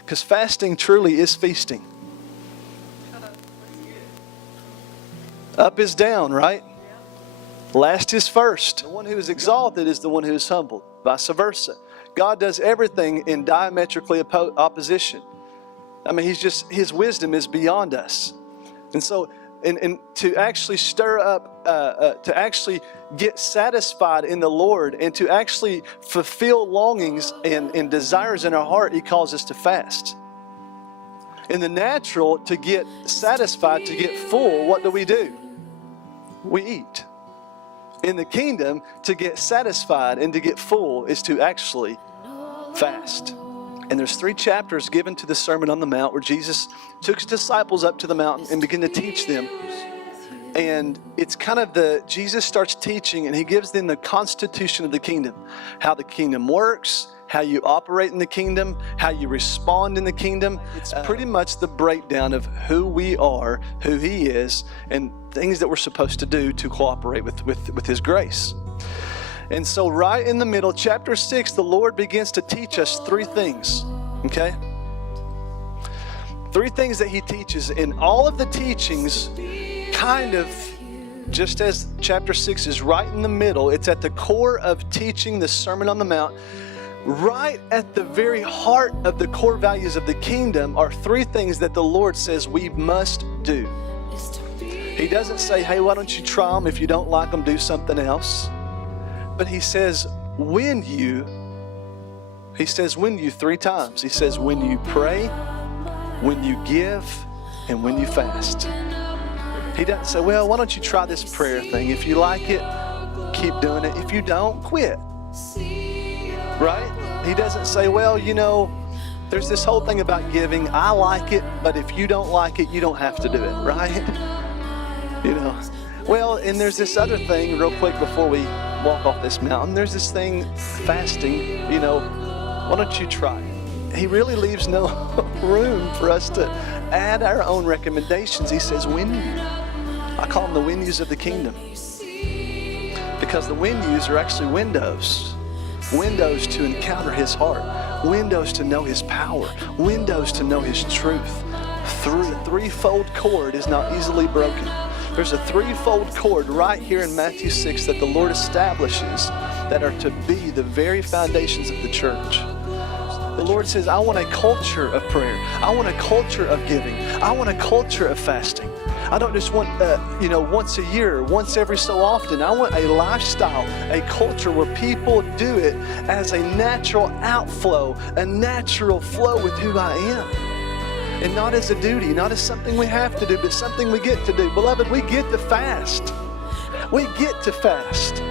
Because fasting truly is feasting. Up is down, right? Last is first. The one who is exalted is the one who is humbled. Vice versa. God does everything in diametrically opposition. I mean, His wisdom is beyond us. And so, and to actually stir up, to actually get satisfied in the Lord and to actually fulfill longings and desires in our heart, He calls us to fast. In the natural, to get satisfied, to get full, what do? We eat. In the kingdom, to get satisfied and to get full is to actually fast. And there's 3 chapters given to the Sermon on the Mount where Jesus took His disciples up to the mountain and began to teach them. And it's kind of Jesus starts teaching and He gives them the constitution of the kingdom. How the kingdom works, how you operate in the kingdom, how you respond in the kingdom. It's pretty much the breakdown of who we are, who He is, and things that we're supposed to do to cooperate with His grace. And so right in the middle, chapter 6, the Lord begins to teach us 3 things, okay? 3 things that He teaches. And all of the teachings kind of, just as chapter 6 is right in the middle, it's at the core of teaching the Sermon on the Mount. Right at the very heart of the core values of the kingdom are 3 things that the Lord says we must do. He doesn't say, hey, why don't you try them? If you don't like them, do something else. But He says, when you 3 times. He says, when you pray, when you give, and when you fast. He doesn't say, well, why don't you try this prayer thing? If you like it, keep doing it. If you don't, quit. Right? He doesn't say, well, there's this whole thing about giving. I like it, but if you don't like it, you don't have to do it, right? Well, and there's this other thing, real quick before we walk off this mountain. There's this thing, fasting, why don't you try it? He really leaves no room for us to add our own recommendations. He says, when you. I call them the venues of the kingdom. Because the venues are actually windows. Windows to encounter His heart. Windows to know His power. Windows to know His truth. The threefold cord is not easily broken. There's a threefold cord right here in Matthew 6 that the Lord establishes that are to be the very foundations of the church. The Lord says, I want a culture of prayer. I want a culture of giving. I want a culture of fasting. I don't just want, once a year, once every so often. I want a lifestyle, a culture where people do it as a natural outflow, a natural flow with who I am. And not as a duty, not as something we have to do, but something we get to do. Beloved, we get to fast. We get to fast.